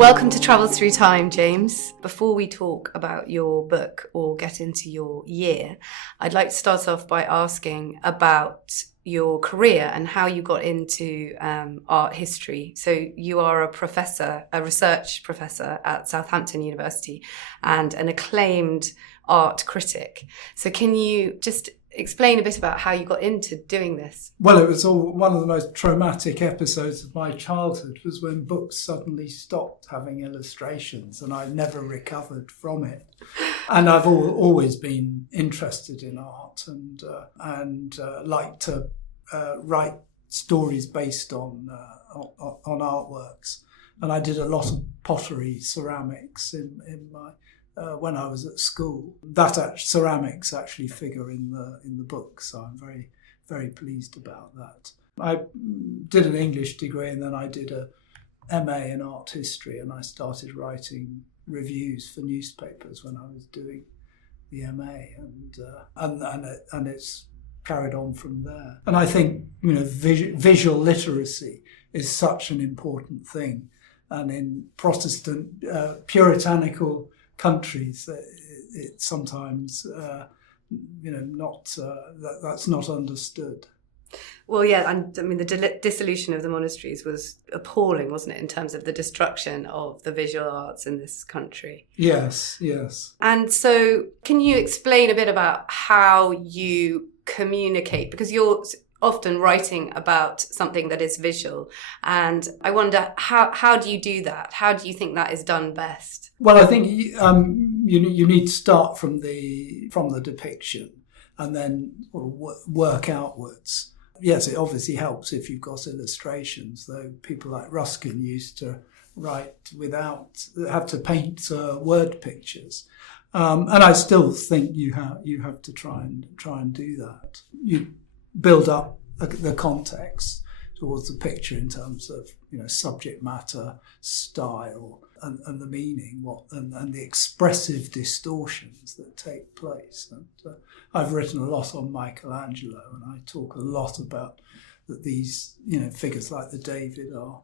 Welcome to Travels Through Time, James. Before we talk about your book or get into your year, I'd like to start off by asking about your career and how you got into art history. So you are a professor, a research professor at Southampton University and an acclaimed art critic. So can you just explain a bit about how you got into doing this? Well, it was one of the most traumatic episodes of my childhood was when books suddenly stopped having illustrations and I never recovered from it. And I've always been interested in art and like to write stories based on artworks. And I did a lot of pottery, ceramics in my when I was at school. Ceramics actually figure in the book, so I'm very, very pleased about that. I did an English degree and then I did a MA in art history, and I started writing reviews for newspapers when I was doing the MA, and it's carried on from there. And I think visual literacy is such an important thing, and in Protestant puritanical countries, it's sometimes that's not understood. Well, yeah, and I mean the dissolution of the monasteries was appalling, wasn't it, in terms of the destruction of the visual arts in this country? Yes. And so, can you explain a bit about how you communicate? Because you're often writing about something that is visual, and I wonder how do you do that? How do you think that is done best? Well, I think you need to start from the depiction and then work outwards. Yes, it obviously helps if you've got illustrations, though people like Ruskin used to write have to paint word pictures. And I still think you have to try and do that. You build up the context towards the picture in terms of subject matter, style, and the meaning, and the expressive distortions that take place. And I've written a lot on Michelangelo, and I talk a lot about that these figures like the David are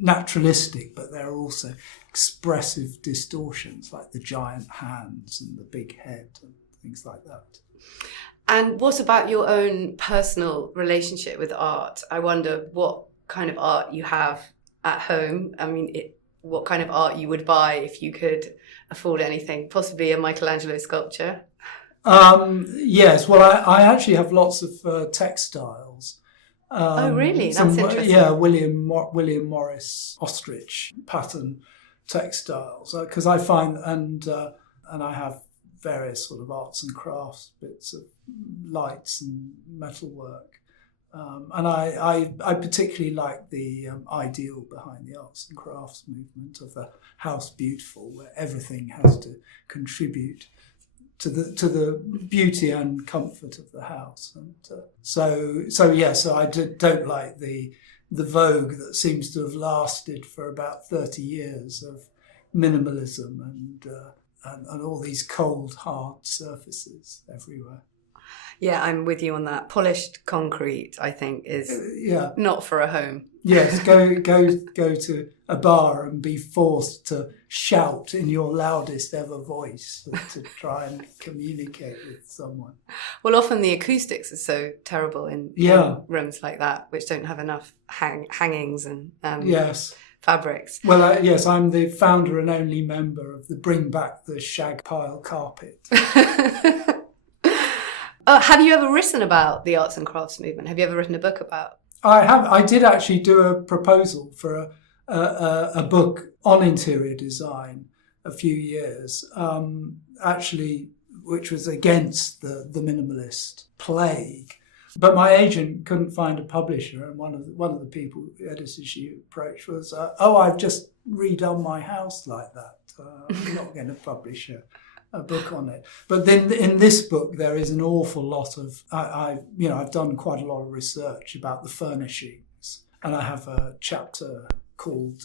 naturalistic, but they're also expressive distortions, like the giant hands and the big head and things like that. And what about your own personal relationship with art? I wonder what kind of art you have at home. I mean, what kind of art you would buy if you could afford anything, possibly a Michelangelo sculpture? Yes, well, I actually have lots of textiles. Oh, really? That's interesting. Yeah, William Morris ostrich pattern textiles, because I find, and I have various sort of arts and crafts, bits of lights and metalwork. And I particularly like the ideal behind the arts and crafts movement of the house beautiful, where everything has to contribute to the beauty and comfort of the house. And so I don't like the vogue that seems to have lasted for about 30 years of minimalism and all these cold, hard surfaces everywhere. Yeah, I'm with you on that. Polished concrete, I think, is not for a home. Yes, go to a bar and be forced to shout in your loudest ever voice to try and communicate with someone. Well, often the acoustics are so terrible in rooms like that, which don't have enough hangings and fabrics. Well, yes, I'm the founder and only member of the Bring Back the Shag Pile Carpet. Have you ever written about the arts and crafts movement? Have you ever written a book about? I have. I did actually do a proposal for a book on interior design a few years, actually, which was against the minimalist plague. But my agent couldn't find a publisher, and one of the people, the editors she approached was, I've just redone my house like that. I'm not going to publish a book on it. But then in this book there is an awful lot of I've done quite a lot of research about the furnishings, and I have a chapter called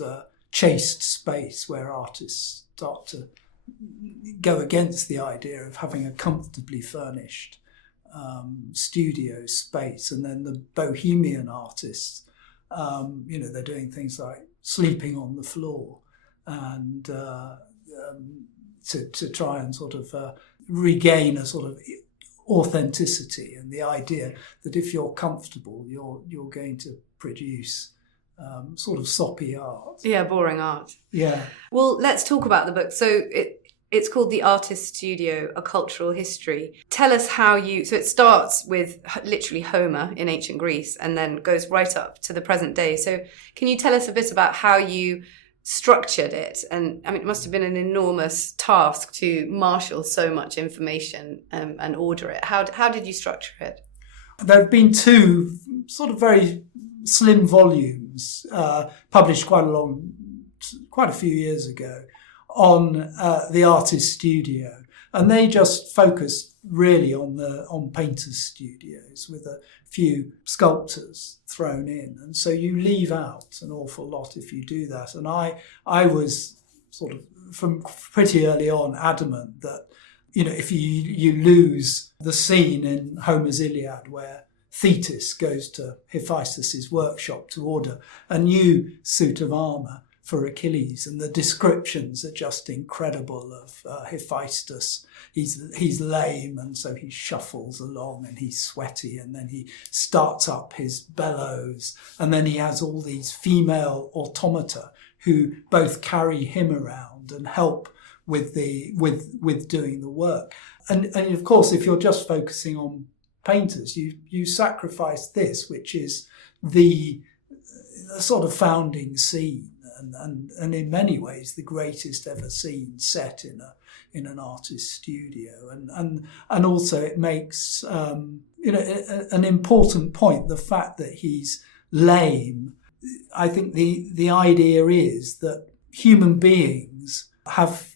Chaste Space, where artists start to go against the idea of having a comfortably furnished studio space, and then the bohemian artists they're doing things like sleeping on the floor and to try and sort of regain a sort of authenticity, and the idea that if you're comfortable, you're going to produce sort of soppy art. Yeah, boring art. Yeah. Well, let's talk about the book. So it's called The Artist's Studio, A Cultural History. Tell us how so it starts with literally Homer in ancient Greece and then goes right up to the present day. So can you tell us a bit about how you structured it? And I mean, it must have been an enormous task to marshal so much information and order it. How did you structure it? There have been two sort of very slim volumes published quite a few years ago on the artist's studio, and they just focused really on painters' studios with a few sculptors thrown in, and so you leave out an awful lot if you do that. And I was sort of from pretty early on adamant that, you know, if you lose the scene in Homer's Iliad where Thetis goes to Hephaestus's workshop to order a new suit of armour for Achilles, and the descriptions are just incredible of Hephaestus. He's lame, and so he shuffles along, and he's sweaty, and then he starts up his bellows, and then he has all these female automata who both carry him around and help with doing the work. And of course, if you're just focusing on painters, you sacrifice this, which is the sort of founding scene, and in many ways the greatest ever scene set in an artist's studio, and also it makes an important point, the fact that he's lame. I think the idea is that human beings have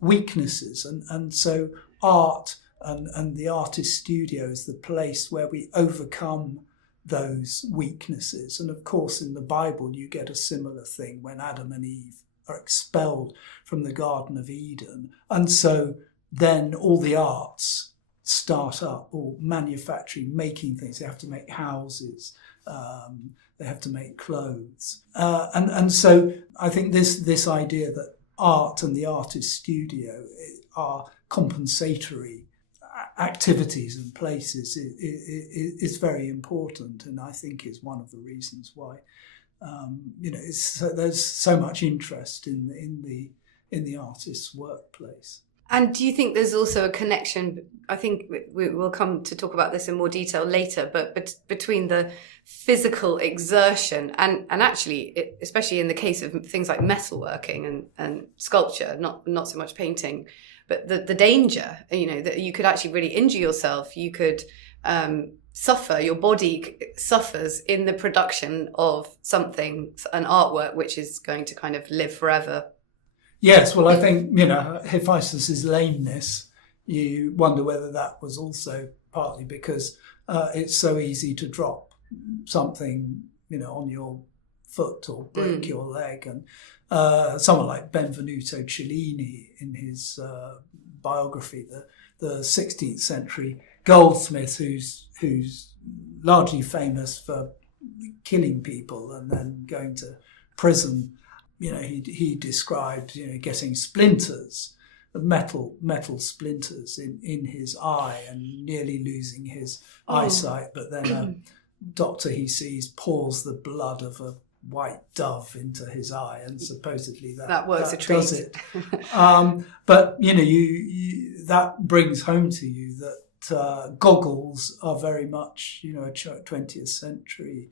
weaknesses, and so art and the artist's studio is the place where we overcome those weaknesses. And of course, in the Bible, you get a similar thing when Adam and Eve are expelled from the Garden of Eden. And so then all the arts start up, or manufacturing, making things. They have to make houses, they have to make clothes. And so I think this idea that art and the artist's studio are compensatory activities and places is very important, and I think is one of the reasons why there's so much interest in the artist's workplace. And do you think there's also a connection? I think we will come to talk about this in more detail later, but between the physical exertion and actually, especially in the case of things like metalworking and sculpture, not so much painting, but the danger, that you could actually really injure yourself. You could suffer, your body suffers in the production of something, an artwork, which is going to kind of live forever. Yes, well, I think, Hephaestus's lameness, you wonder whether that was also partly because it's so easy to drop something, on your foot or break your leg. And someone like Benvenuto Cellini, in his biography, the 16th century goldsmith who's largely famous for killing people and then going to prison, he described, getting splinters, metal splinters in his eye and nearly losing his eyesight. But then a doctor he sees pours the blood of a white dove into his eye, and supposedly that works that a treat. does it. But you that brings home to you that goggles are very much a 20th century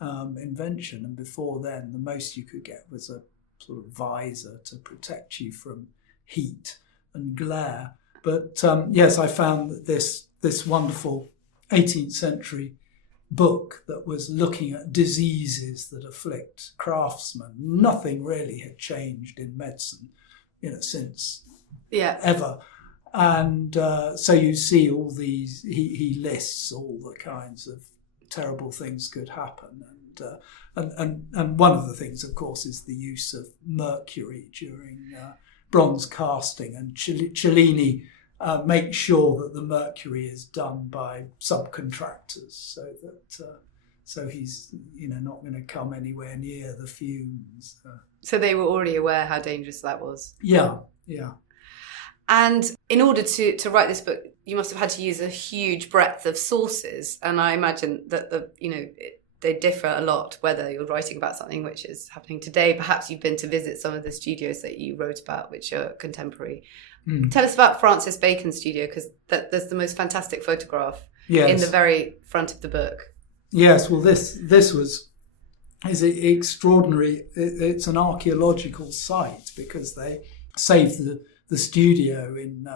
invention, and before then the most you could get was a sort of visor to protect you from heat and glare. But yes, I found that this wonderful 18th century book that was looking at diseases that afflict craftsmen. Nothing really had changed in medicine, since ever. And so you see all these, he lists all the kinds of terrible things could happen. And one of the things, of course, is the use of mercury during bronze casting. And Cellini makes sure that the mercury is done by subcontractors, so that so he's not going to come anywhere near the fumes. So they were already aware how dangerous that was. Yeah. And in order to write this book, you must have had to use a huge breadth of sources, and I imagine that they differ a lot whether you're writing about something which is happening today. Perhaps you've been to visit some of the studios that you wrote about, which are contemporary. Tell us about Francis Bacon's studio, because there's the most fantastic photograph in the very front of the book. Yes, well, this is extraordinary. It's an archaeological site because they saved the studio in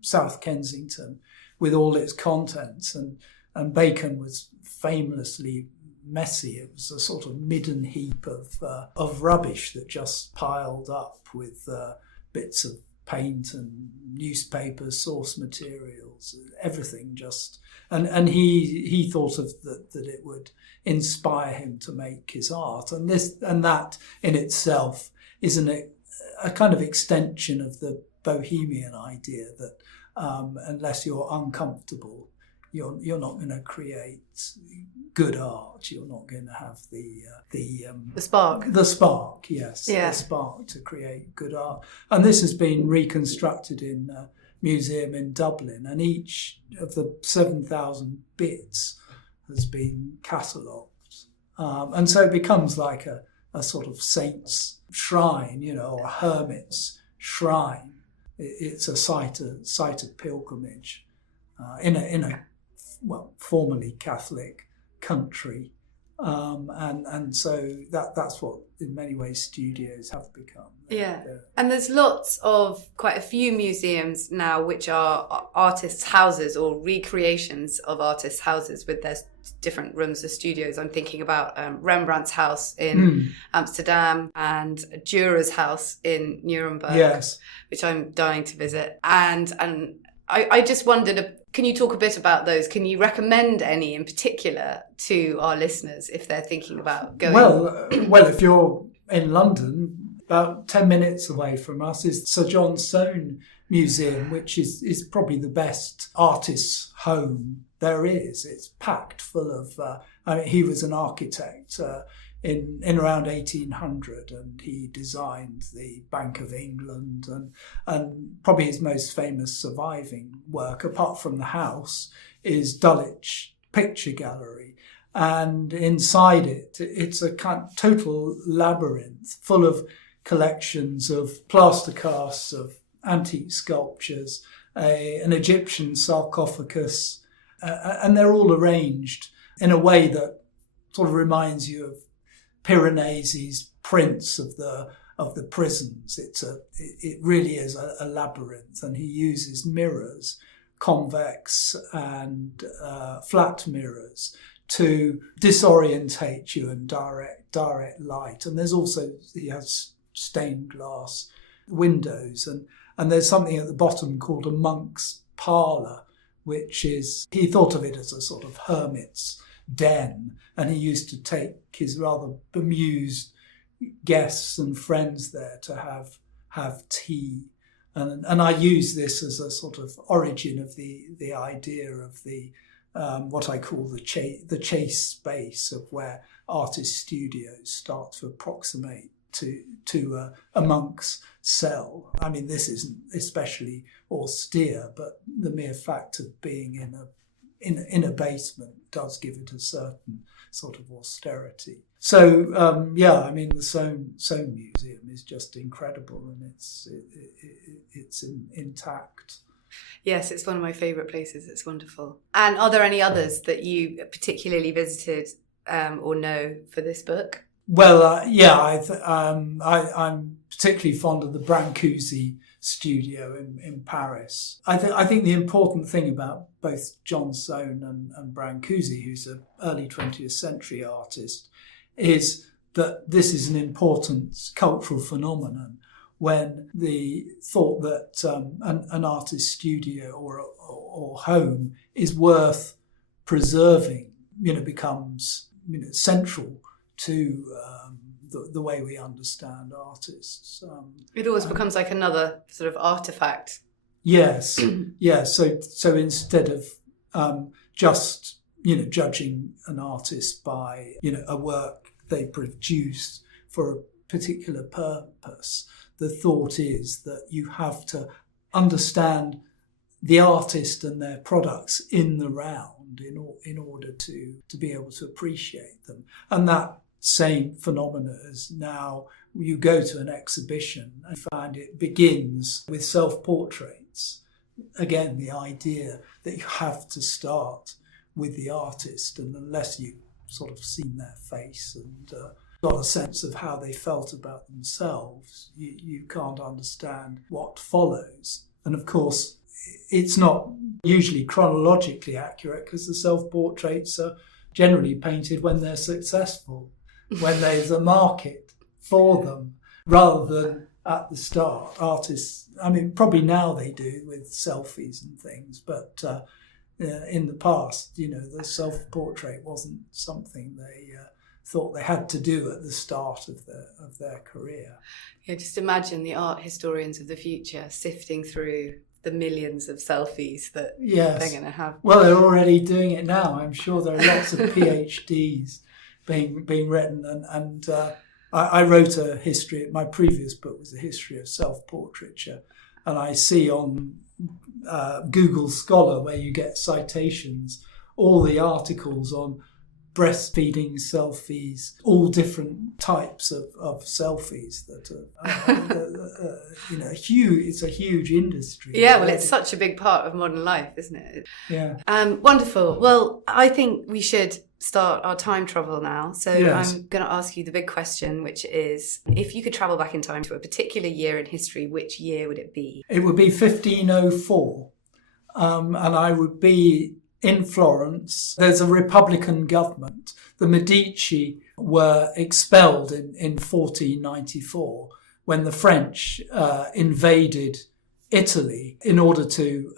South Kensington with all its contents, and Bacon was famously messy. It was a sort of midden heap of rubbish that just piled up with bits of paint and newspapers, source materials, everything just. And he thought of that it would inspire him to make his art, and that in itself is a kind of extension of the Bohemian idea that unless you're uncomfortable, you're not going to create good art. You're not going to have the spark. The spark, yes, yeah. The spark to create good art. And this has been reconstructed in a museum in Dublin, and each of the 7,000 bits has been catalogued, and so it becomes like a sort of saint's shrine, or a hermit's shrine. It's a site of pilgrimage in a formerly Catholic country, and so that's what in many ways studios have become. And there's quite a few museums now which are artists' houses or recreations of artists' houses with their different rooms of studios. I'm thinking about Rembrandt's house in Amsterdam and Dürer's house in Nuremberg, which I'm dying to visit. And I just wondered, can you talk a bit about those? Can you recommend any in particular to our listeners if they're thinking about going? Well, if you're in London, about 10 minutes away from us is Sir John Soane Museum, which is probably the best artist's home there is. It's packed full of, he was an architect in around 1800, and he designed the Bank of England, and probably his most famous surviving work, apart from the house, is Dulwich Picture Gallery. And inside it's a kind of total labyrinth full of collections of plaster casts of antique sculptures, an Egyptian sarcophagus, and they're all arranged in a way that sort of reminds you of Piranesi's prints of the prisons. It really is a labyrinth, and he uses mirrors, convex and flat mirrors, to disorientate you and direct light. And he has stained glass windows, and there's something at the bottom called a monk's parlour, which is, he thought of it as a sort of hermit's den, and he used to take his rather bemused guests and friends there to have tea. And I use this as a sort of origin of the idea of the what I call the chase space, of where artist studios start to approximate to a monk's cell. I mean, this isn't especially austere, but the mere fact of being in a basement does give it a certain sort of austerity. So I mean, the Soane Museum is just incredible, and it's intact. Yes, it's one of my favourite places. It's wonderful. And are there any others that you particularly visited or know for this book? Well, I'm particularly fond of the Brancusi studio in Paris. I think the important thing about both John Soane and Brancusi, who's an early 20th century artist, is that this is an important cultural phenomenon, when the thought that an artist's studio or home is worth preserving, becomes central to the way we understand artists. It always becomes like another sort of artifact. Yes, yes. So instead of just judging an artist by, a work they produce for a particular purpose. The thought is that you have to understand the artist and their products in the round in order to be able to appreciate them. And that same phenomena is now, you go to an exhibition and find it begins with self-portraits. Again, the idea that you have to start with the artist, and unless you've sort of seen their face and got a sense of how they felt about themselves, you can't understand what follows. And of course, it's not usually chronologically accurate, because the self-portraits are generally painted when they're successful, when there's a market for them, rather than at the start. Artists, probably now they do with selfies and things, but in the past, the self-portrait wasn't something they thought they had to do at the start of their career. Yeah, just imagine the art historians of the future sifting through the millions of selfies that they're going to have. Well, they're already doing it now. I'm sure there are lots of PhDs being written, and I wrote a history. My previous book was a history of self-portraiture, and I see on Google Scholar, where you get citations, all the articles on breastfeeding selfies, all different types of selfies that are huge. It's a huge industry. Yeah, well, it's such a big part of modern life, isn't it? Yeah. Wonderful. Well, I think we should start our time travel now. So I'm going to ask you the big question, which is, if you could travel back in time to a particular year in history, which year would it be? It would be 1504, and I would be in Florence. There's a Republican government. The Medici were expelled in 1494 when the French invaded Italy in order to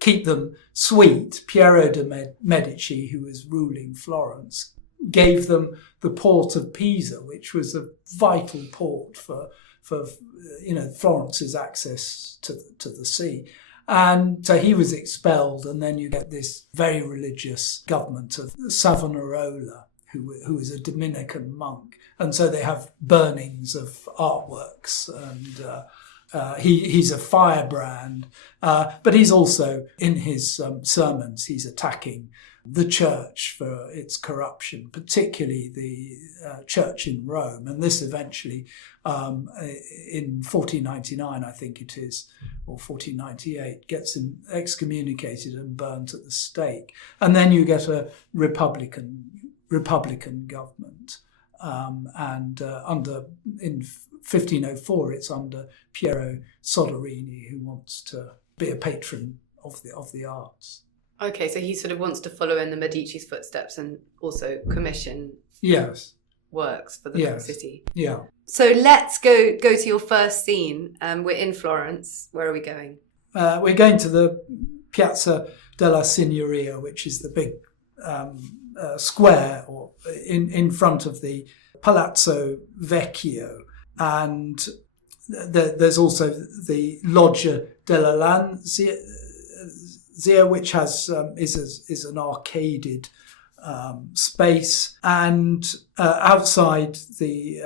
keep them sweet. Piero de' Medici, who was ruling Florence, gave them the port of Pisa, which was a vital port for Florence's access to the sea. And so he was expelled, and then you get this very religious government of Savonarola, who is a Dominican monk. And so they have burnings of artworks, and he's a firebrand, but he's also, in his sermons, he's attacking the church for its corruption, particularly the church in Rome. And this eventually, in 1499, I think it is, or 1498, gets him excommunicated and burnt at the stake. And then you get a Republican government. In 1504, it's under Piero Soderini, who wants to be a patron of the arts. Okay, so he sort of wants to follow in the Medici's footsteps and also commission works for the city. Yeah. So let's go to your first scene. We're in Florence. Where are we going? We're going to the Piazza della Signoria, which is the big square or in front of the Palazzo Vecchio, and there's also the Loggia della Lanzia, which has is an arcaded space, and outside the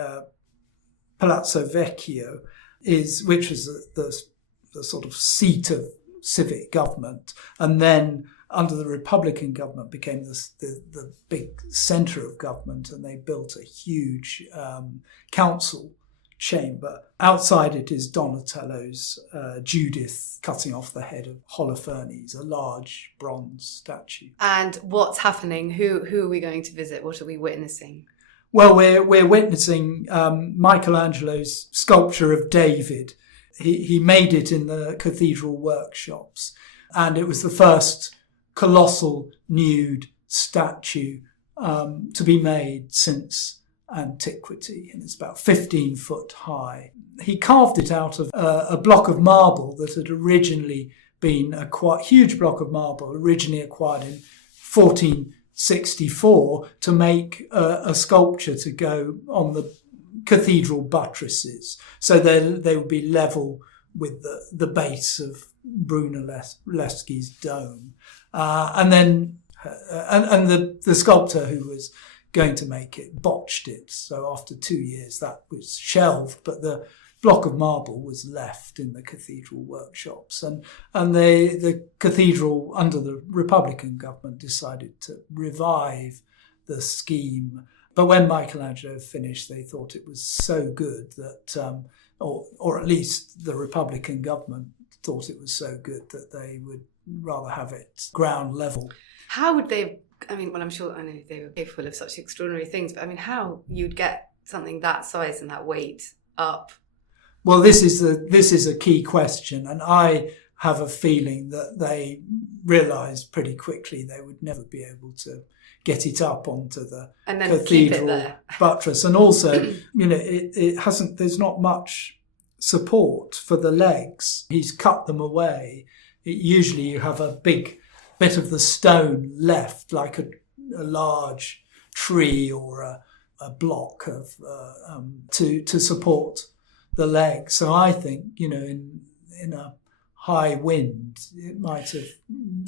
Palazzo Vecchio which was the sort of seat of civic government, and then under the Republican government became the big centre of government, and they built a huge council chamber. Outside it is Donatello's Judith cutting off the head of Holofernes, a large bronze statue. And what's happening? Who are we going to visit? What are we witnessing? Well, we're witnessing Michelangelo's sculpture of David. He made it in the cathedral workshops, and it was the first colossal nude statue to be made since antiquity, and it's about 15 foot high. He carved it out of a block of marble that had originally been a quite huge block of marble, originally acquired in 1464 to make a sculpture to go on the cathedral buttresses, so they would be level with the base of Brunelleschi's dome. And then And the sculptor who was going to make it botched it. So after 2 years, that was shelved, but the block of marble was left in the cathedral workshops. And the cathedral, under the Republican government, decided to revive the scheme. But when Michelangelo finished, they thought it was so good that, or at least the Republican government thought it was so good that they would rather have it ground level. How would they, I mean, well, I'm sure, I know they were capable of such extraordinary things, but I mean, how you'd get something that size and that weight up? Well, this is a key question, and I have a feeling that they realised pretty quickly they would never be able to get it up onto the and then cathedral buttress. And also, it hasn't. There's not much support for the legs. He's cut them away. Usually, you have a big bit of the stone left, like a large tree or a block of to support the leg. So I think, in a high wind, it might have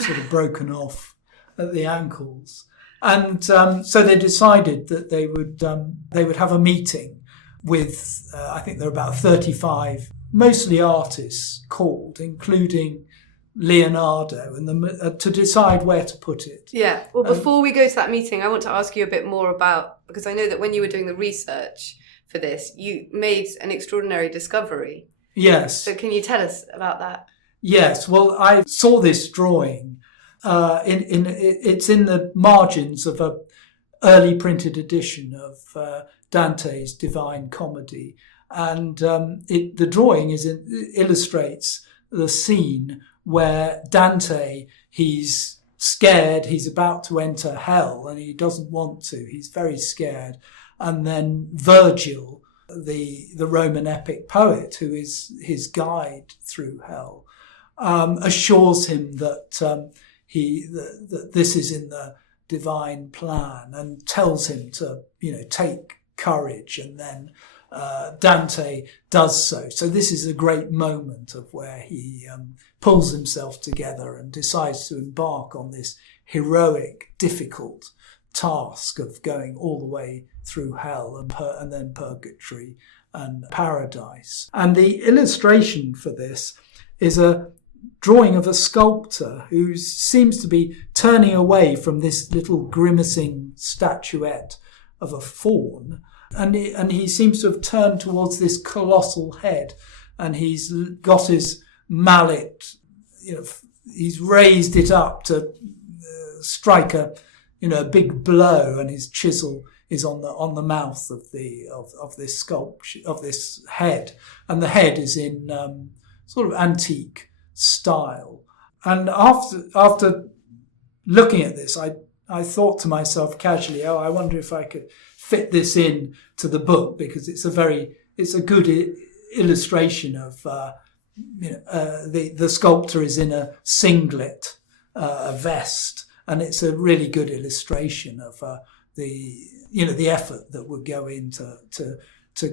sort of broken off at the ankles. And so they decided that they would have a meeting with, I think there are about 35, mostly artists called, including Leonardo, and to decide where to put it. Yeah. Well, before we go to that meeting, I want to ask you a bit more about, because I know that when you were doing the research for this, you made an extraordinary discovery. Yes. So can you tell us about that? Yes. Well, I saw this drawing. It's in the margins of an early printed edition of Dante's Divine Comedy, and the drawing illustrates the scene where Dante, he's scared, he's about to enter hell, and he doesn't want to. He's very scared. And then Virgil, the Roman epic poet, who is his guide through hell, assures him that that this is in the divine plan, and tells him to take courage. And then Dante does so. So this is a great moment of where he pulls himself together and decides to embark on this heroic, difficult task of going all the way through hell and then purgatory and paradise. And the illustration for this is a drawing of a sculptor who seems to be turning away from this little grimacing statuette of a faun, and he seems to have turned towards this colossal head, and he's got his mallet, he's raised it up to strike a big blow, and his chisel is on the mouth of this sculpture, of this head, and the head is in sort of antique style. And after looking at this, I thought to myself casually, I wonder if I could fit this in to the book, because it's a good illustration of the sculptor is in a singlet, a vest, and it's a really good illustration of the effort that would go into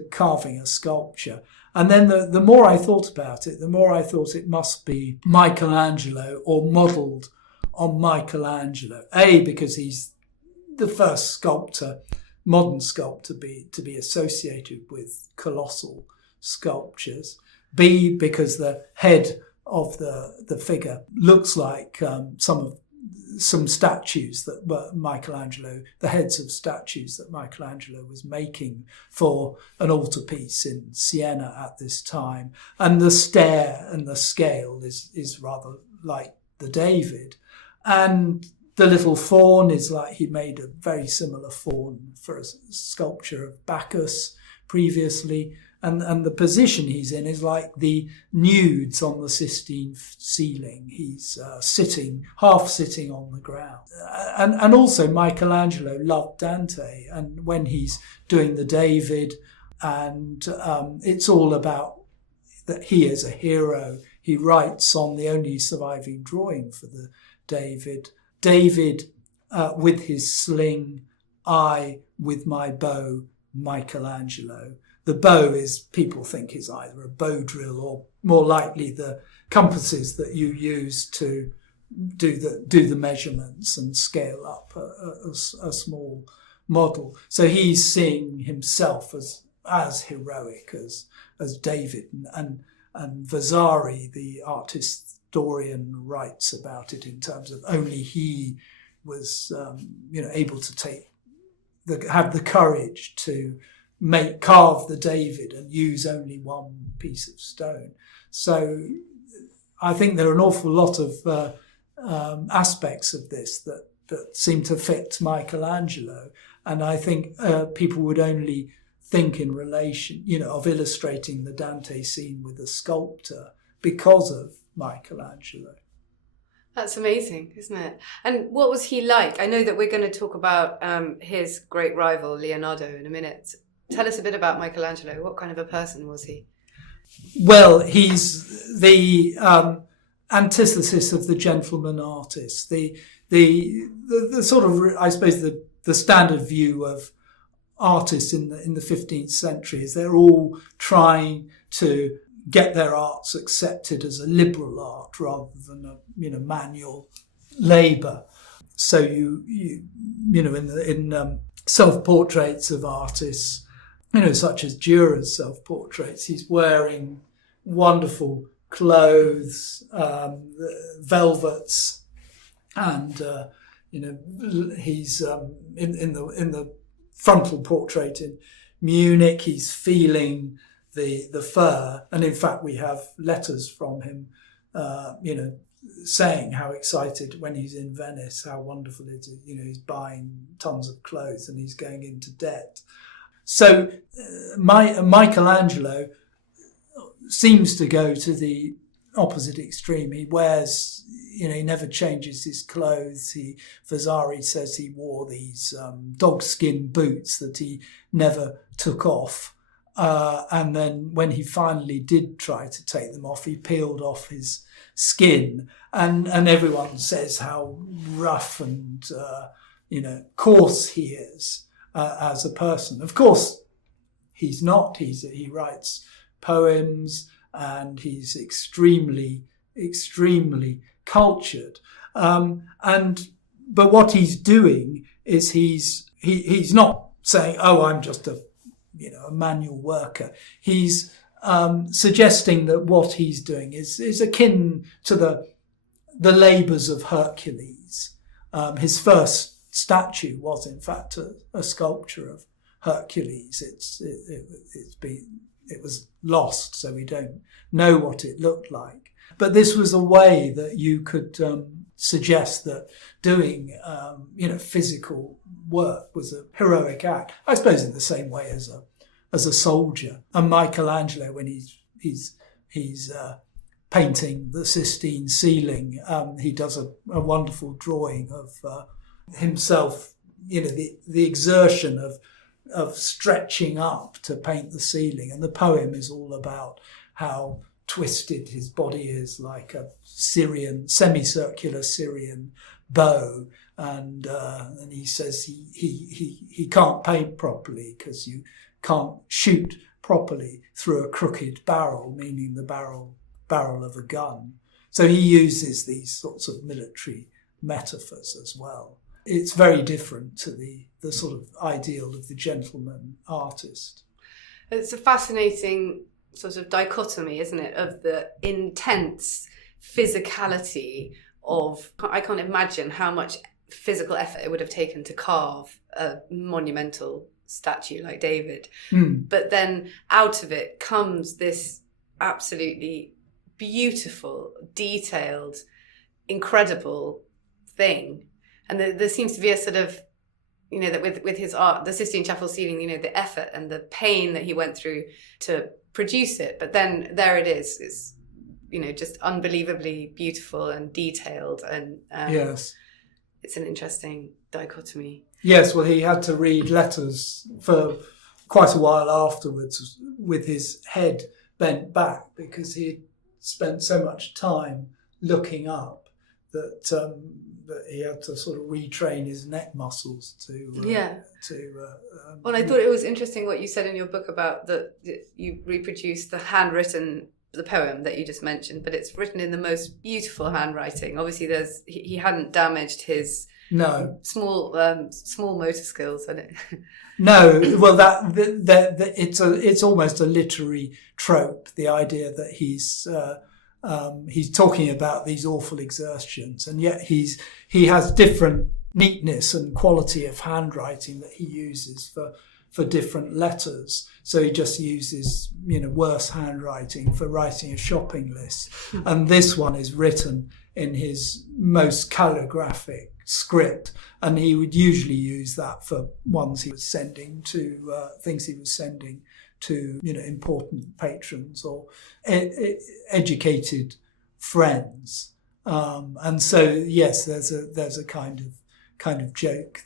carving a sculpture. And then the more I thought about it, the more I thought it must be Michelangelo, or modelled on Michelangelo. A, because he's the first sculptor, modern sculptor, to be associated with colossal sculptures. B, because the head of the figure looks like some statues that Michelangelo, the heads of statues that Michelangelo was making for an altarpiece in Siena at this time. And the stare and the scale is rather like the David. And the little faun is like, he made a very similar faun for a sculpture of Bacchus previously. And the position he's in is like the nudes on the Sistine ceiling. He's half sitting on the ground. And also Michelangelo loved Dante. And when he's doing the David, and it's all about that he is a hero. He writes on the only surviving drawing for the David with his sling, I with my bow, Michelangelo. The bow is, people think, is either a bow drill or more likely the compasses that you use to do the measurements and scale up a small model. So he's seeing himself as heroic as David, and Vasari, the art historian, writes about it in terms of only he was able to have the courage to carve the David and use only one piece of stone. So I think there are an awful lot of aspects of this that seem to fit Michelangelo, and I think people would only think in relation, of illustrating the Dante scene with a sculptor because of Michelangelo. That's amazing, isn't it? And what was he like? I know that we're going to talk about his great rival, Leonardo, in a minute. Tell us a bit about Michelangelo. What kind of a person was he? Well, he's the antithesis of the gentleman artist. The sort of, I suppose, the standard view of artists in the 15th century is they're all trying to get their arts accepted as a liberal art rather than a manual labour. So in self-portraits of artists, such as Dürer's self-portraits, he's wearing wonderful clothes, velvets, and he's in the frontal portrait in Munich, he's feeling the fur, and in fact we have letters from him, saying how excited when he's in Venice, how wonderful it is. He's buying tons of clothes and he's going into debt. So Michelangelo seems to go to the opposite extreme. He wears, he never changes his clothes. Vasari says he wore these dogskin boots that he never took off. And then when he finally did try to take them off, he peeled off his skin. And everyone says how rough and, coarse he is as a person. Of course, he's not. He writes poems and he's extremely, extremely cultured. But what he's doing is he's not saying, "Oh, I'm just a manual worker." He's suggesting that what he's doing is akin to the labours of Hercules. His first statue was, in fact, a sculpture of Hercules. It was lost, so we don't know what it looked like. But this was a way that you could suggest that doing, physical work was a heroic act. I suppose in the same way as a soldier. And Michelangelo, when he's painting the Sistine ceiling, he does a wonderful drawing of himself. The exertion of stretching up to paint the ceiling, and the poem is all about how twisted his body is, like a semicircular Syrian bow, and he says he can't paint properly because you can't shoot properly through a crooked barrel, meaning the barrel of a gun. So he uses these sorts of military metaphors as well. It's very different to the sort of ideal of the gentleman artist. It's a fascinating sort of dichotomy, isn't it, of the intense physicality of, I can't imagine how much physical effort it would have taken to carve a monumental statue like David. But then out of it comes this absolutely beautiful, detailed, incredible thing. And there seems to be a sort of, that with his art, the Sistine Chapel ceiling, the effort and the pain that he went through to produce it. But then there it is. It's, just unbelievably beautiful and detailed. And yes, it's an interesting dichotomy. Yes, well, he had to read letters for quite a while afterwards with his head bent back because he had spent so much time looking up that he had to sort of retrain his neck muscles to. Well, I thought it was interesting what you said in your book about that you reproduced the handwritten the poem that you just mentioned, but it's written in the most beautiful handwriting. Obviously, he hadn't damaged his small motor skills on it. No, well, it's almost a literary trope. The idea that he's talking about these awful exertions, and yet he has different neatness and quality of handwriting that he uses for different letters. So he just uses, worse handwriting for writing a shopping list. And this one is written in his most calligraphic script. And he would usually use that for ones he was sending to, things he was sending to, important patrons or educated friends. And so, yes, there's a kind of joke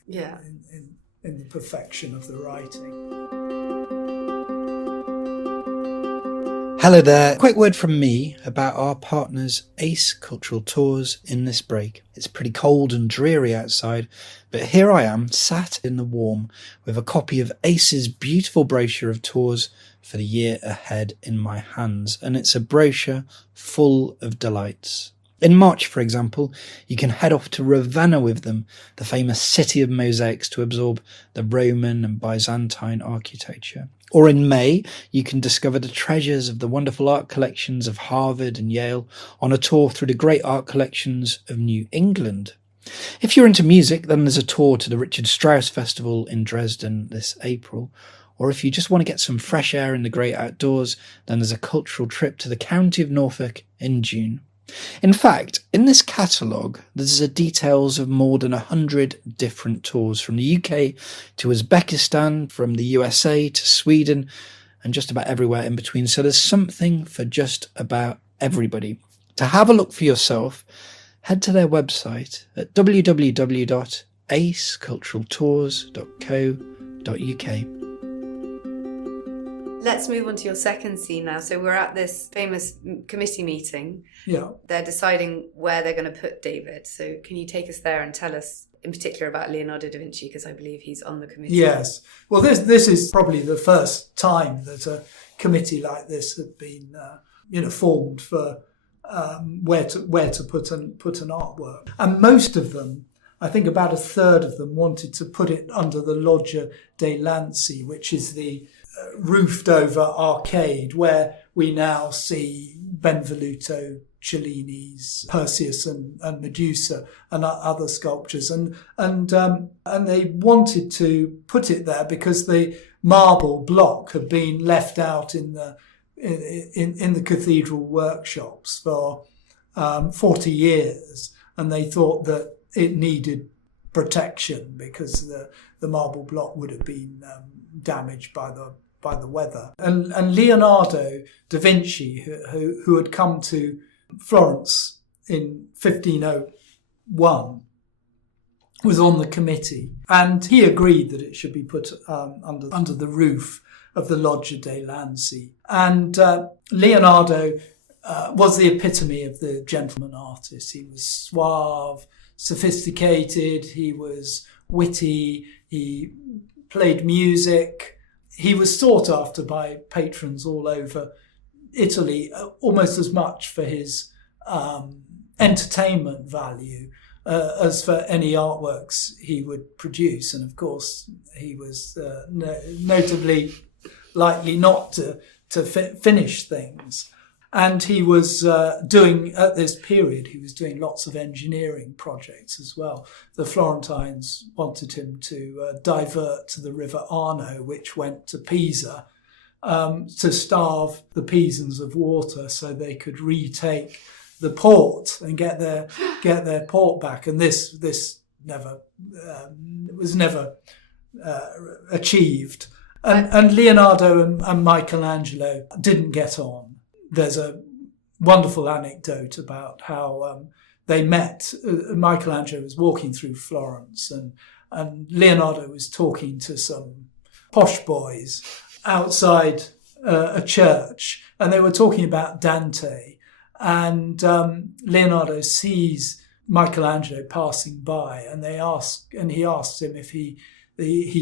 in the perfection of the writing. Hello there. Quick word from me about our partners Ace Cultural Tours in this break. It's pretty cold and dreary outside, but here I am, sat in the warm, with a copy of Ace's beautiful brochure of tours for the year ahead in my hands, and it's a brochure full of delights. In March, for example, you can head off to Ravenna with them, the famous city of mosaics, to absorb the Roman and Byzantine architecture. Or in May, you can discover the treasures of the wonderful art collections of Harvard and Yale on a tour through the great art collections of New England. If you're into music, then there's a tour to the Richard Strauss Festival in Dresden this April. Or if you just want to get some fresh air in the great outdoors, then there's a cultural trip to the county of Norfolk in June. In fact, in this catalogue, there's the details of more than 100 different tours from the UK to Uzbekistan, from the USA to Sweden, and just about everywhere in between. So there's something for just about everybody. To have a look for yourself, head to their website at www.aceculturaltours.co.uk. Let's move on to your second scene now. So we're at this famous committee meeting. Yeah. They're deciding where they're going to put David. So can you take us there and tell us in particular about Leonardo da Vinci, because I believe he's on the committee. Yes. Well, this is probably the first time that a committee like this had been formed for where to put an artwork. And most of them, I think about a third of them, wanted to put it under the Loggia dei Lanzi, which is the roofed over arcade where we now see Benvenuto Cellini's Perseus and Medusa and other sculptures, and they wanted to put it there because the marble block had been left out in the cathedral workshops for 40 years, and they thought that it needed protection because the marble block would have been damaged by the weather. And Leonardo da Vinci, who had come to Florence in 1501, was on the committee, and he agreed that it should be put under the roof of the Loggia dei Lanzi. And Leonardo was the epitome of the gentleman artist. He was suave, sophisticated, he was witty, he played music. He was sought after by patrons all over Italy, almost as much for his entertainment value as for any artworks he would produce. And of course, he was notably likely not to finish things. And he was doing, at this period, he was doing lots of engineering projects as well. The Florentines wanted him to divert to the river Arno, which went to Pisa, to starve the Pisans of water so they could retake the port and get their port back. And this never was never achieved. And Leonardo and Michelangelo didn't get on. There's a wonderful anecdote about how they met. Michelangelo was walking through Florence and Leonardo was talking to some posh boys outside a church, and they were talking about Dante. And Leonardo sees Michelangelo passing by, and he asks him if he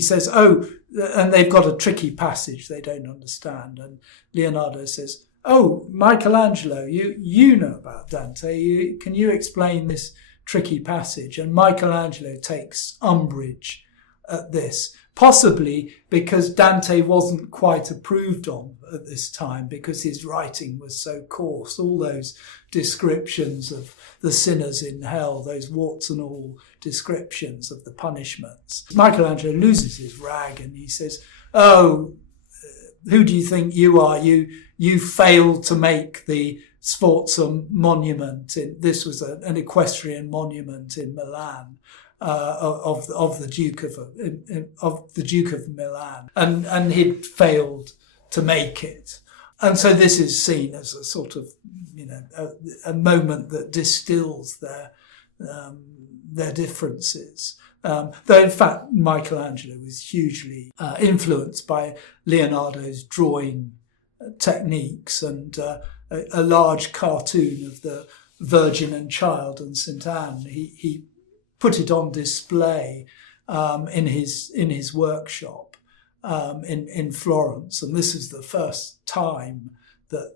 says, "Oh," and they've got a tricky passage they don't understand. And Leonardo says, Oh, Michelangelo, you know about Dante. Can you explain this tricky passage? And Michelangelo takes umbrage at this, possibly because Dante wasn't quite approved on at this time because his writing was so coarse. All those descriptions of the sinners in hell, those warts and all descriptions of the punishments. Michelangelo loses his rag and he says, "Oh, who do you think you are? You failed to make the Sforza monument. This was an equestrian monument in Milan of the Duke of Milan, and he'd failed to make it. And so this is seen as a sort of a moment that distills their differences. Though in fact Michelangelo was hugely influenced by Leonardo's drawing techniques, and a large cartoon of the Virgin and Child and St. Anne. He put it on display in his workshop in Florence, and this is the first time that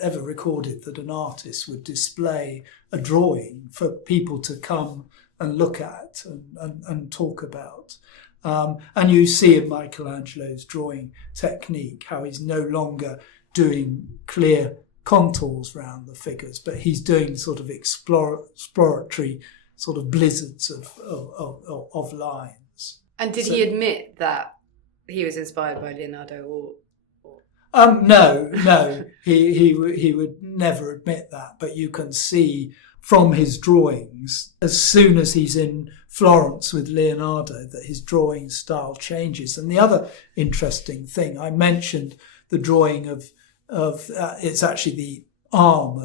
ever recorded that an artist would display a drawing for people to come and look at and talk about. And you see in Michelangelo's drawing technique how he's no longer doing clear contours around the figures, but he's doing sort of exploratory sort of blizzards of lines. And did he admit that he was inspired by Leonardo, or? No, he would never admit that, but you can see from his drawings, as soon as he's in Florence with Leonardo, that his drawing style changes. And the other interesting thing, I mentioned the drawing of it's actually the arm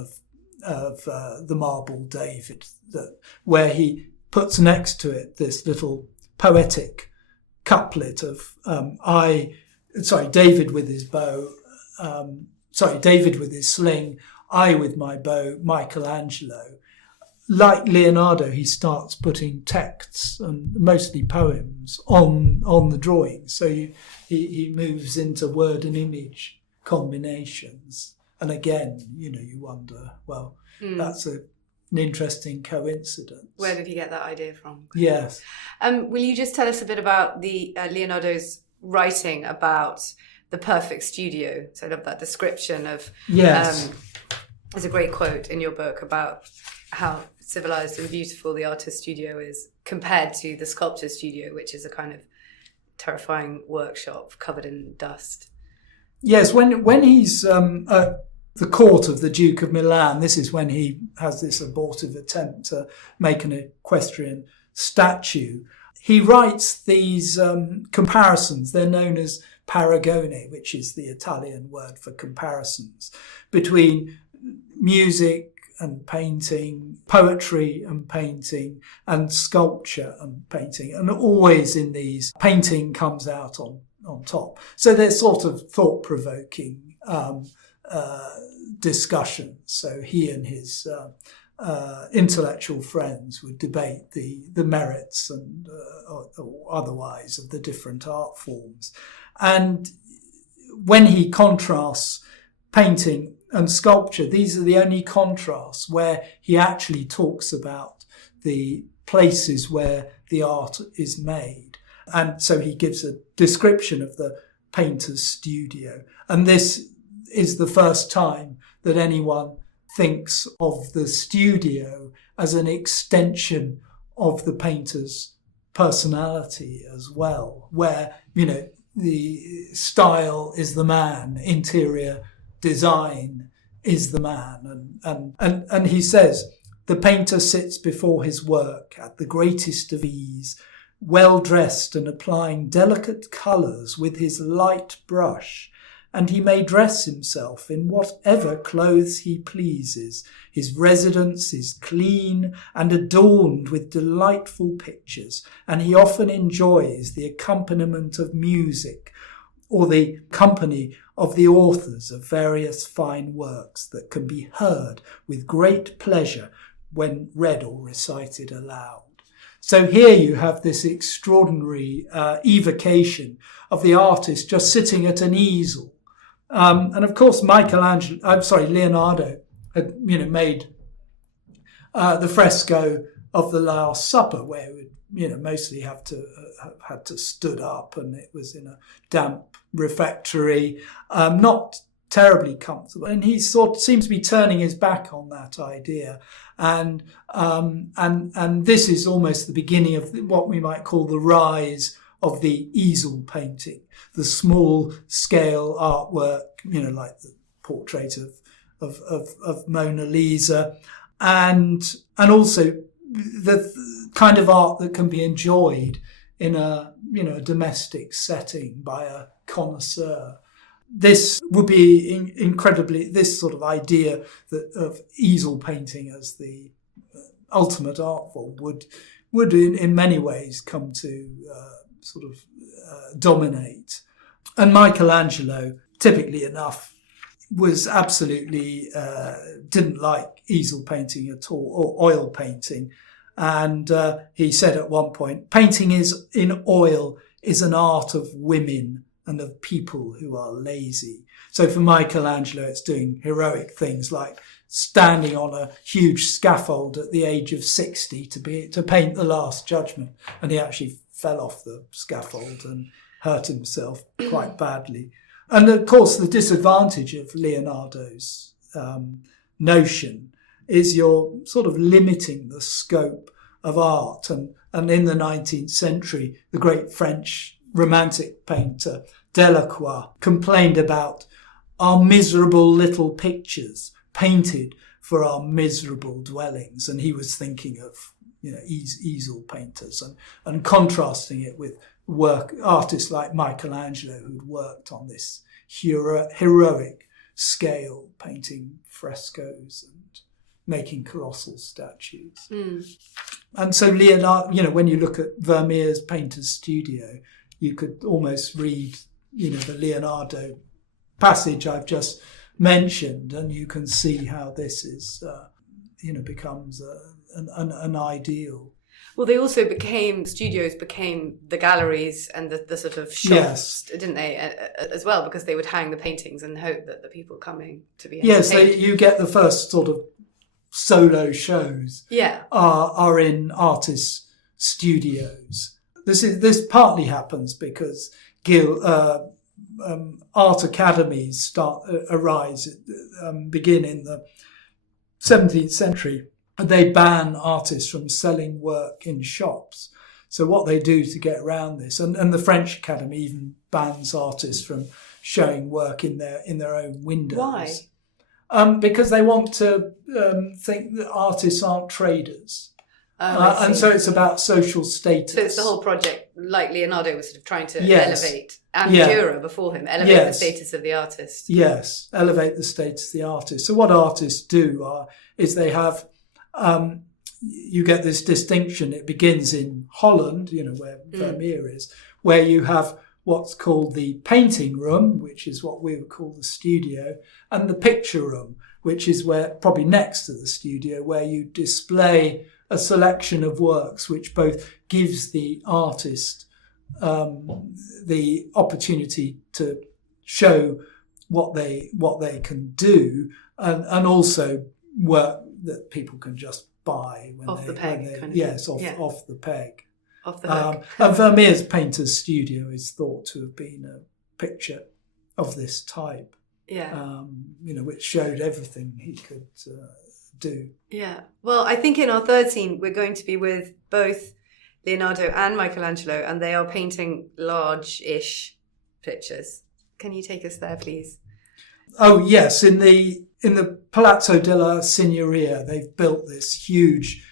of the marble David, where he puts next to it this little poetic couplet of David with his bow, David with his sling, I with my bow, Michelangelo. Like Leonardo, he starts putting texts and mostly poems on the drawing. So he moves into word and image combinations. And again, you wonder, well, that's an interesting coincidence. Where did he get that idea from? Yes. Will you just tell us a bit about the Leonardo's writing about the perfect studio? So I love that description of... Yes. There's a great quote in your book about how civilized and beautiful the artist's studio is compared to the sculptor's studio, which is a kind of terrifying workshop covered in dust. Yes, when he's at the court of the Duke of Milan, this is when he has this abortive attempt to make an equestrian statue. He writes these comparisons. They're known as paragone, which is the Italian word for comparisons, between music and painting, poetry and painting, and sculpture and painting. And always in these, painting comes out on top. So they're sort of thought-provoking discussions. So he and his intellectual friends would debate the merits and or otherwise of the different art forms. And when he contrasts painting and sculpture, these are the only contrasts where he actually talks about the places where the art is made. And so he gives a description of the painter's studio. And this is the first time that anyone thinks of the studio as an extension of the painter's personality as well, where, the style is the man, interior design is the man. And he says, the painter sits before his work at the greatest of ease, well dressed and applying delicate colours with his light brush, and he may dress himself in whatever clothes he pleases. His residence is clean and adorned with delightful pictures, and he often enjoys the accompaniment of music or the company of the authors of various fine works that can be heard with great pleasure when read or recited aloud. So here you have this extraordinary evocation of the artist just sitting at an easel, And of course, Leonardo had, made the fresco of the Last Supper, where it would, mostly had to stood up, and it was in a damp refectory, not terribly comfortable. And he sort of seems to be turning his back on that idea, and this is almost the beginning of what we might call the rise of the easel painting, the small scale artwork, like the portrait of Mona Lisa, and also the kind of art that can be enjoyed in a domestic setting by a connoisseur. This would be incredibly, this sort of idea of easel painting as the ultimate art form would in many ways come to dominate. And Michelangelo, typically enough, was absolutely didn't like easel painting at all, or oil painting. And he said at one point, painting in oil is an art of women and of people who are lazy. So for Michelangelo, it's doing heroic things like standing on a huge scaffold at the age of 60 to paint the Last Judgment. And he actually fell off the scaffold and hurt himself quite badly. And of course, the disadvantage of Leonardo's notion is you're sort of limiting the scope of art. And in the 19th century, the great French romantic painter Delacroix complained about our miserable little pictures painted for our miserable dwellings. And he was thinking of easel painters and contrasting it with artists like Michelangelo, who'd worked on this heroic scale, painting frescoes and making colossal statues. And so Leonardo, when you look at Vermeer's Painter's Studio, you could almost read, the Leonardo passage I've just mentioned, and you can see how this is, becomes an ideal. Well, they also studios became the galleries and the sort of shops, didn't they, as well, because they would hang the paintings and hope that the people coming to be entertained. Yes, you get the first sort of solo shows are in artists' studios. This partly happens because art academies begin in the 17th century. They ban artists from selling work in shops. So what they do to get around this, and the French Academy even bans artists from showing work in their own windows. Why? Because they want to think that artists aren't traders. And so it's about social status. So it's the whole project, like Leonardo was sort of trying to elevate, and Dürer before him, elevate the status of the artist. Yes, elevate the status of the artist. So what artists do is they have, you get this distinction. It begins in Holland, where Vermeer is, where you have what's called the painting room, which is what we would call the studio, and the picture room, which is where, probably next to the studio, where you display a selection of works, which both gives the artist the opportunity to show what they can do, and also work that people can just buy off the peg. Off the peg. Off the hook. And Vermeer's Painter's Studio is thought to have been a picture of this type. Which showed everything he could do. Yeah. Well, I think in our third scene, we're going to be with both Leonardo and Michelangelo, and they are painting large-ish pictures. Can you take us there, please? Oh, yes. In the Palazzo della Signoria, they've built this huge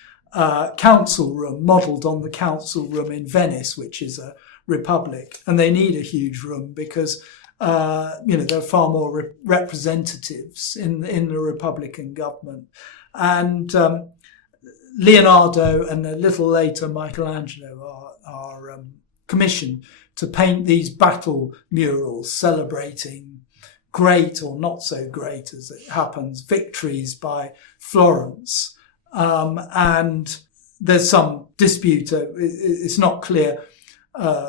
council room, modelled on the council room in Venice, which is a republic. And they need a huge room because there are far more representatives in the Republican government. And Leonardo and a little later Michelangelo are commissioned to paint these battle murals celebrating great or not so great, as it happens, victories by Florence. And there's some dispute. It's not clear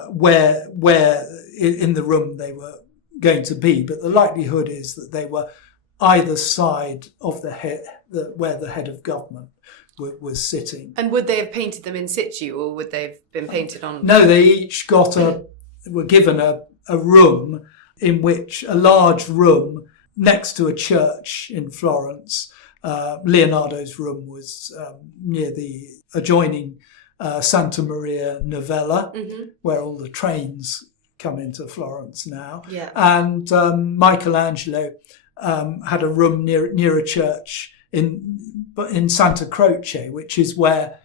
where in the room they were going to be, but the likelihood is that they were either side of the head, where the head of government was sitting. And would they have painted them in situ, or would they have been painted on? No, they each were given a room, in which a large room next to a church in Florence. Leonardo's room was near the adjoining Santa Maria Novella, where all the trains come into Florence now. Yeah. And Michelangelo had a room near a church in Santa Croce, which is where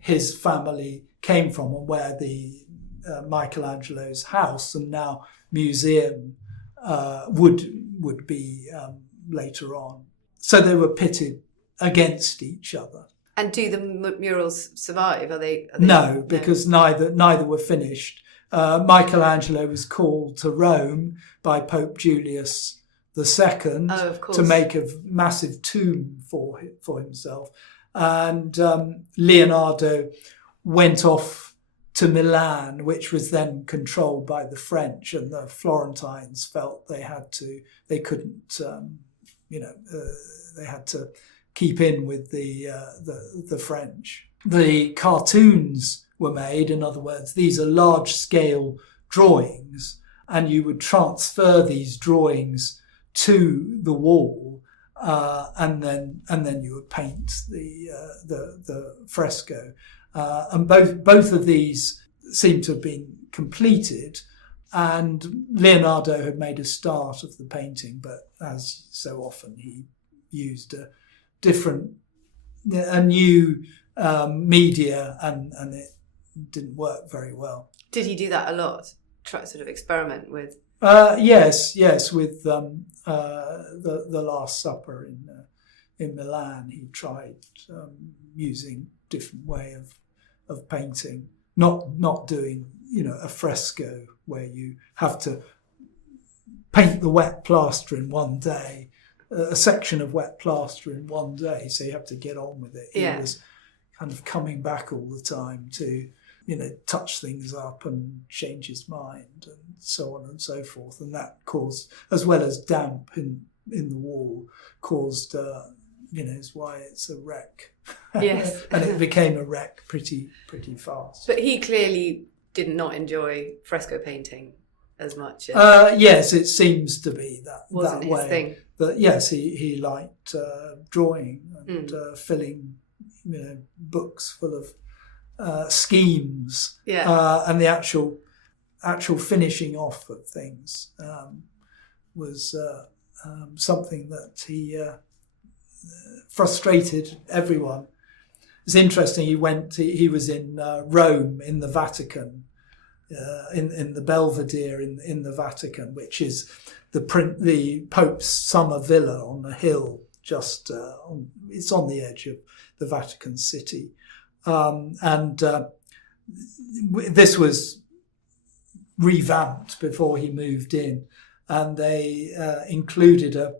his family came from, and where the Michelangelo's house and now museum would be later on. So they were pitted against each other. And do the murals survive? Are they No, because neither were finished. Michelangelo was called to Rome by Pope Julius II to make a massive tomb for himself. And Leonardo went off to Milan, which was then controlled by the French, and the Florentines felt they had to keep in with the French. The cartoons were made, in other words, these are large-scale drawings, and you would transfer these drawings to the wall, and then you would paint the fresco. And both of these seem to have been completed, and Leonardo had made a start of the painting, but as so often he used a new media, and it didn't work very well. Did he do that a lot? Try to sort of experiment with? Yes, with the Last Supper in Milan, he tried using different way of painting, not doing a fresco where you have to paint the wet plaster in one day, a section of wet plaster in one day, so you have to get on with it. Yeah. He was kind of coming back all the time to touch things up and change his mind and so on and so forth, and that caused, as well as damp in the wall, caused is why it's a wreck. Yes. And it became a wreck pretty fast. But he clearly did not enjoy fresco painting as much. Yes, it seems to be that wasn't way. His thing. That yes, he liked drawing and filling books full of schemes. Yeah. And the actual finishing off of things was something that he frustrated everyone. It's interesting. He was in Rome, in the Vatican, in the Belvedere in the Vatican, which is the Pope's summer villa on a hill. It's on the edge of the Vatican City, and this was revamped before he moved in, and they included a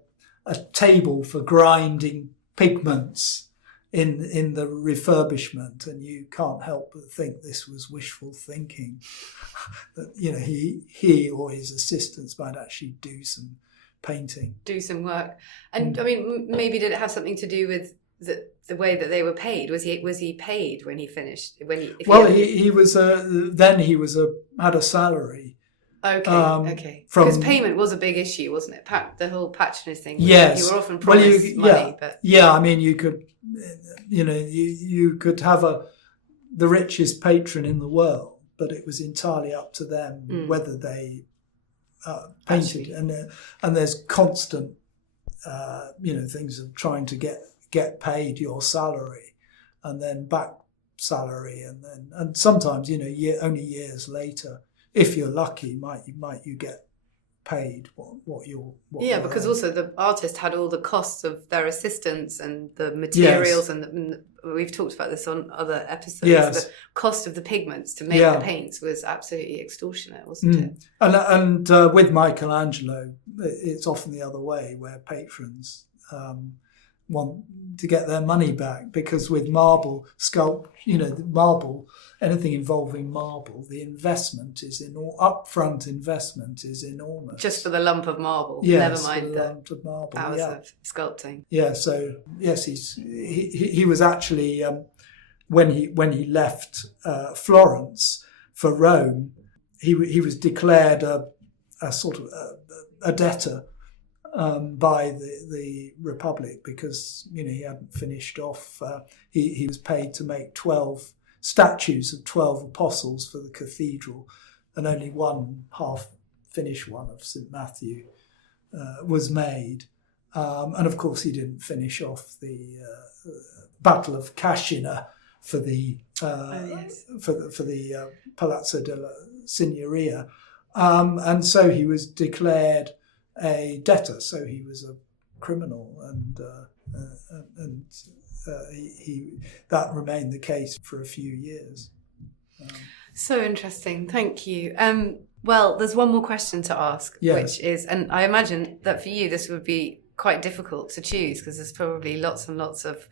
table for grinding pigments in the refurbishment, and you can't help but think this was wishful thinking. That he or his assistants might actually do some painting, do some work. And I mean, maybe did it have something to do with the way that they were paid? Was he paid when he finished? He had a salary. Okay. Because payment was a big issue, wasn't it? The whole patronage thing. Yes. You were often promised money, but yeah. I mean, you could, you could have the richest patron in the world, but it was entirely up to them whether they painted. And there's constant, things of trying to get paid your salary, and then back salary, and sometimes only years later, if you're lucky, might you get paid what you're because also the artist had all the costs of their assistants and the materials. Yes. And we've talked about this on other episodes. Yes. The cost of the pigments to make the paints was absolutely extortionate, wasn't it? And with Michelangelo, it's often the other way, where patrons want to get their money back, because with marble sculpt, the marble, anything involving marble, the investment is upfront investment is enormous. Just for the lump of marble, yes, never mind the lump of marble, hours of sculpting. Yeah, so yes, he was actually when he left Florence for Rome, he was declared a sort of a debtor by the Republic, because he hadn't finished off. He was paid to make 12 statues of 12 apostles for the cathedral, and only one half-finished one of St Matthew was made. And of course, he didn't finish off the Battle of Cascina for the Palazzo della Signoria, and so he was declared a debtor. So he was a criminal, and that remained the case for a few years. So interesting. Thank you. Well, there's one more question to ask, yes. Which is, and I imagine that for you this would be quite difficult to choose, because there's probably lots and lots of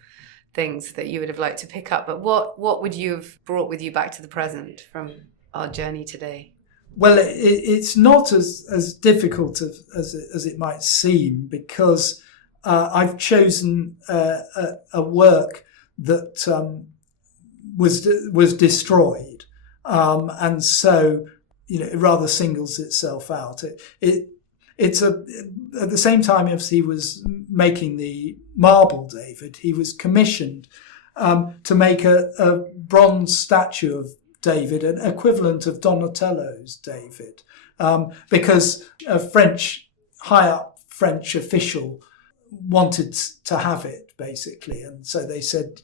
things that you would have liked to pick up. But what would you have brought with you back to the present from our journey today? Well, it's not as difficult as it might seem, because I've chosen a work that was destroyed, and so it rather singles itself out. It's at the same time as he was making the marble David, he was commissioned to make a bronze statue of David, an equivalent of Donatello's David, because a high-up French official wanted to have it, basically. And so they said,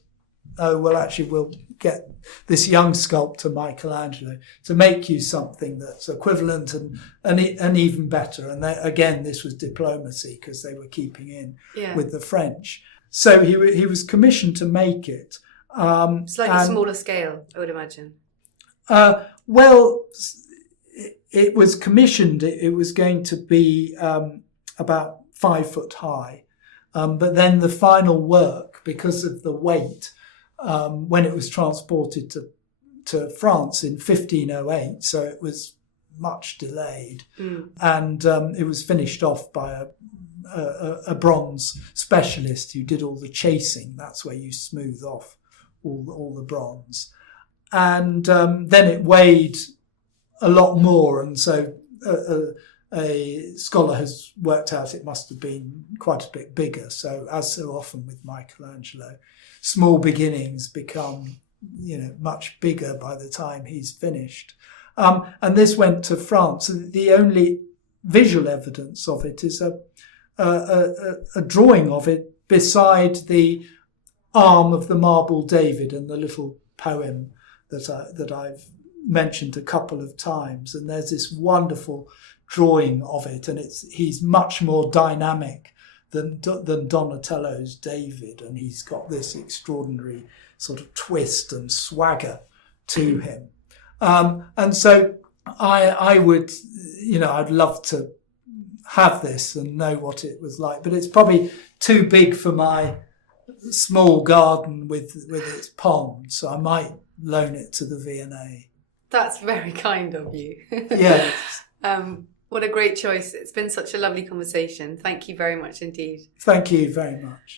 oh, well, actually, we'll get this young sculptor, Michelangelo, to make you something that's equivalent and even better. And again, this was diplomacy, because they were keeping in with the French. So he was commissioned to make it. Slightly smaller scale, I would imagine. Well, it was commissioned. It was going to be about 5 foot high. But then the final work, because of the weight, when it was transported to France in 1508, so it was much delayed, and it was finished off by a bronze specialist who did all the chasing. That's where you smooth off all the bronze. And then it weighed a lot more, and so a scholar has worked out it must have been quite a bit bigger. So, as so often with Michelangelo, small beginnings become much bigger by the time he's finished. And this went to France. The only visual evidence of it is a drawing of it beside the arm of the marble David and the little poem that I've mentioned a couple of times. And there's this wonderful drawing of it, and he's much more dynamic than Donatello's David, and he's got this extraordinary sort of twist and swagger to him. And so I would, I'd love to have this and know what it was like, but it's probably too big for my small garden with its pond, so I might loan it to the V&A. That's very kind of you. Yes. What a great choice. It's been such a lovely conversation. Thank you very much indeed. Thank you very much.